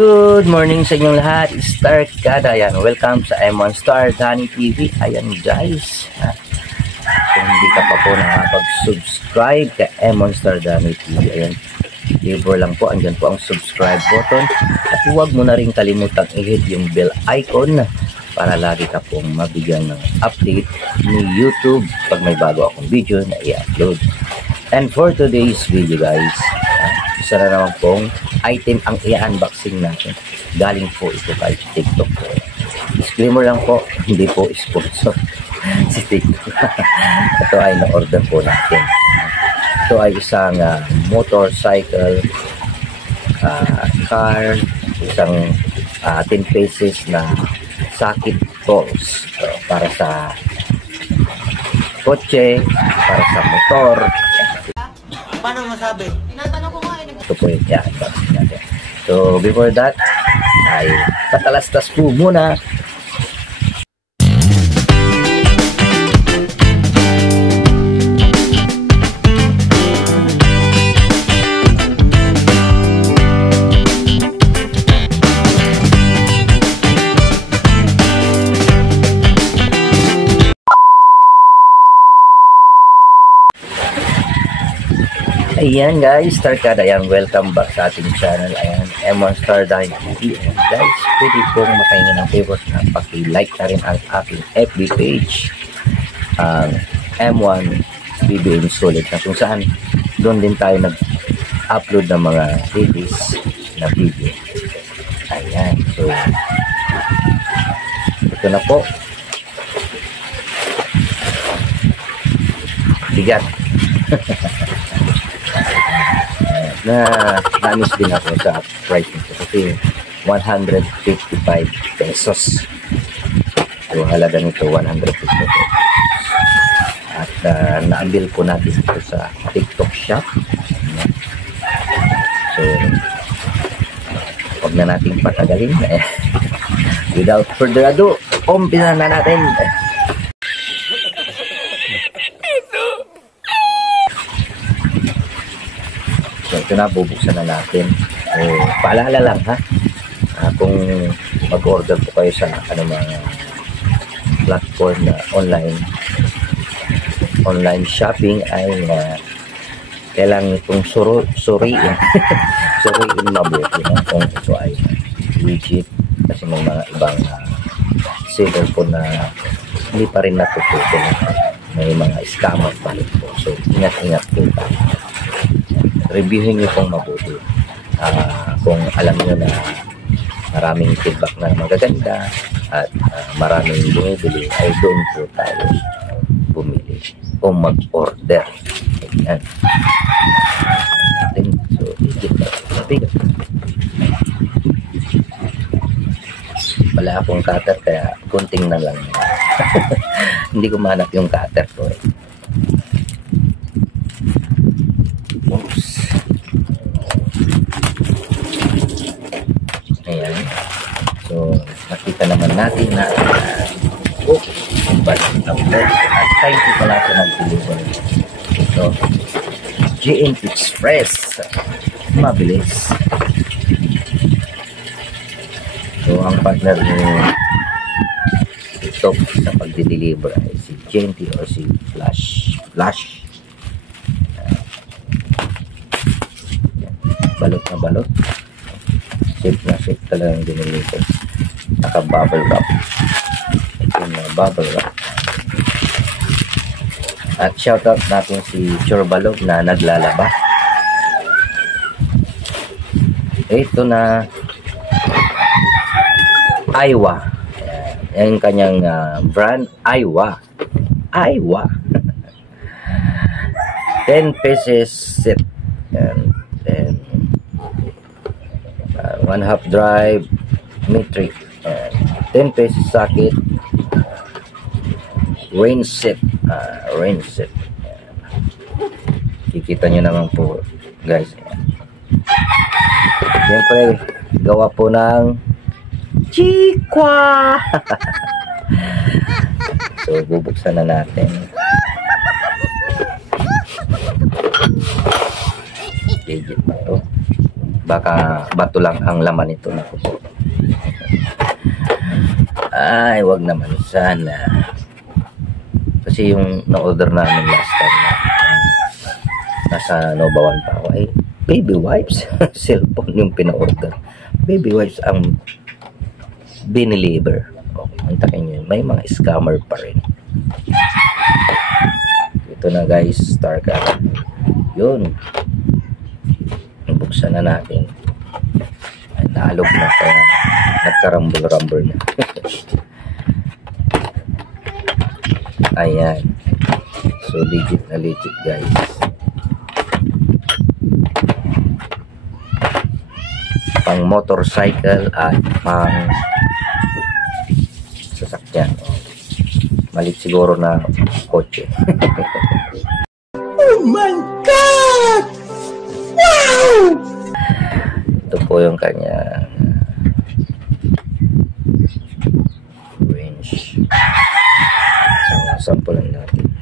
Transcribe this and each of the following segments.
Good morning sa inyong lahat. Star Kada. Ayan, welcome sa M1 Star Danny TV. Ayan guys. Kung hindi ka pa po nakapag-subscribe kay M1 Star Danny TV, ayan, favor lang po. Andyan po ang subscribe button. At huwag mo na rin kalimutang i-hit yung bell icon para lagi ka pong mabigyan ng update ni YouTube pag may bago akong video na i-upload. And for today's video guys, isa na naman pong item ang i-unboxing natin. Galing po ito kay TikTok. Disclaimer lang po, hindi po sponsor si TikTok. Ito ay na-order po natin. Ito ay isang motorcycle, car, isang 10 pesos na sakit balls. So, para sa kotse, para sa motor. Paano masabi? Tinatanong ko nga eh. Ito po yung i-unboxing natin. So, before that, ay patalastas po muna. Ayan guys, Star Kada, ayan, welcome back sa ating channel. Ayan, M1 Star Danny TV. Ayan guys, pwede pong makahingi ng favors na paki-like na rin ang aking FB page, M1 Video Solid, na kung saan doon din tayo nag-upload ng mga series na video. Ayan, so ito na po. Bigat. Na-miss din ako sa price nito kasi 155 pesos. So halaga nito 155 pesos. At na-avail po natin ito sa TikTok shop. So huwag na natin patagalin. Without further ado, umpisa na natin. So, ito na, bubuksan na natin. Paalala lang ha, kung mag-order po kayo sa mga platform na online shopping ay kailangan itong suriin suriin mabuti kung ito ay legit, kasi may mga ibang seller po na hindi pa rin natutunan, may mga scammer pa rin po. So ingat-ingat po tayo. Reviewin nyo pong mabuti. Kung alam nyo na maraming feedback na magaganda at maraming bumibili, ay doon po tayo bumili o mag-order. Ayan. So, legit na. Mabigat. Wala akong cutter kaya kunting na lang. Hindi ko mahanap yung cutter ko. Ayan. So, nakita naman natin na but at time ko pala ito nag-deliver. So, GN Express. Mabilis. So, ang partner ni TikTok sa pag-deliver ay si GNT or si Flash. Balot na balot. Shape na shape talagang dinilito. Naka-bubble wrap. Ito na bubble wrap. At shoutout natin si Chorbalog na naglalaba. Ito na Aiwa. Yan yung kanyang brand, Aiwa. 10 pesos set. And then 1/2 drive metric, 10 pesos socket, range set. Kikita nyo naman po guys. Siyempre gawa po ng Chikwa. So bubuksan na natin. Legit na to. Baka bato lang ang laman nito. Naku po. Ay, wag naman sana. Kasi yung na-order namin last time nasa Nova 1 pa ako ay baby wipes. Cellphone yung pina-order. Baby wipes ang biniliver. Okay, antakin nyo yun. May mga scammer pa rin. Ito na guys, star ka. Yun. Buksan na natin. Ay, naalog na kaya nagkarambol-rambol na. Ayan. So legit na legit guys. Pang motorcycle at pang sasakyan. Malit siguro na kotse. Oh my God! Wow! Ito po yung kanya range. So, sampulan natin.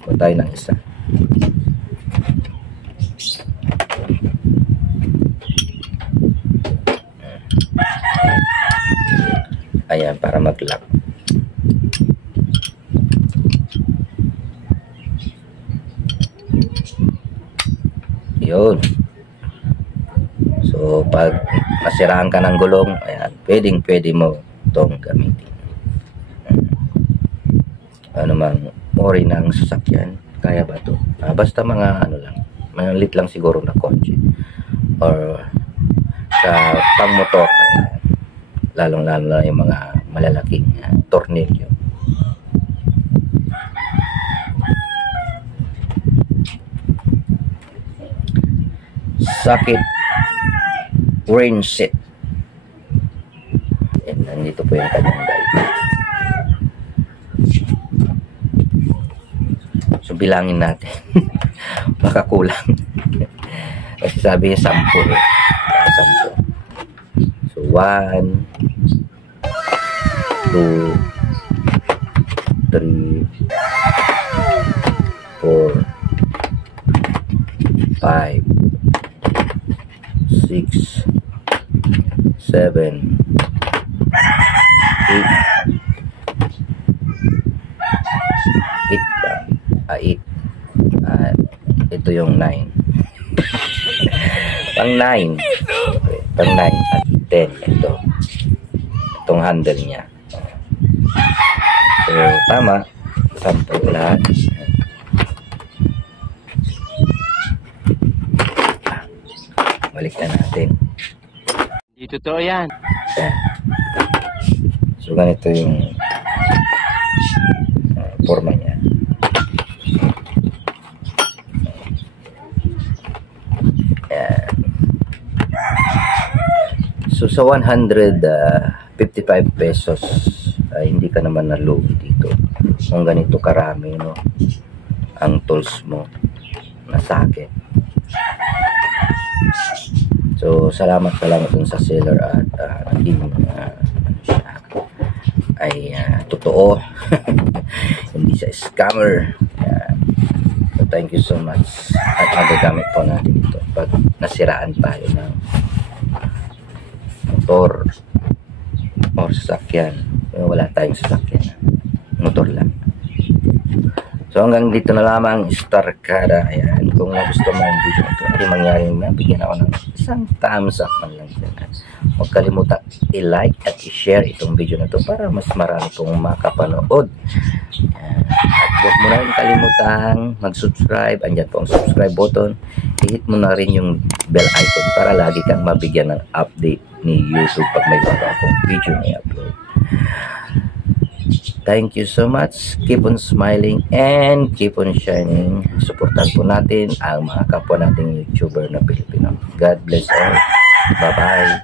Kung tayo ng isa. Ayan, para mag-lock. Yun. So, pag nasiraan ka ng gulong, ayan, pwede mo itong gamitin. Ano mang ori ng sasakyan, kaya ba ito? Basta mga ano lang, malit lang siguro na kotse. Or sa pang-motor, lalong-lalo na yung mga malalaking tornilyo. Socket range set. Yan, nandito po yung kanyang guide. So bilangin natin. Baka kulang. Kasi sabi niya 10 eh. 10. So 1 2 3 4 5 6 7 8 ito yung 9 pang 9 pang 9 at 10 itong handle niya. So tama, 10 lahat. Balik na natin. Hindi totoo yan. So ganito yung forma niya. Ayan. So sa 155 pesos hindi ka naman na-load dito kung ganito karami, no, ang tools mo na socket. So salamat dun sa seller at naging ay totoo. Hindi siya scammer. So thank you so much. At magagamit po natin ito pag nasiraan tayo ng motor o sasakyan. Wala tayong sasakyan, motor lang. So hanggang dito na lamang, Star Kada. Ayan, kung nagustuhan mo ang video ito, hindi mangyaring nabigyan ako ng isang thumbs up man lang dyan. Huwag kalimutan i-like at i-share itong video na ito para mas marami pong makapanood. At huwag mo na rin kalimutan mag-subscribe. Andyan po ang subscribe button. I-hit mo na rin yung bell icon para lagi kang mabigyan ng update ni YouTube pag may bago akong video na i-upload. Thank you so much. Keep on smiling and keep on shining. Suportan po natin ang mga kapwa nating YouTuber na Pilipino. God bless all. Bye-bye.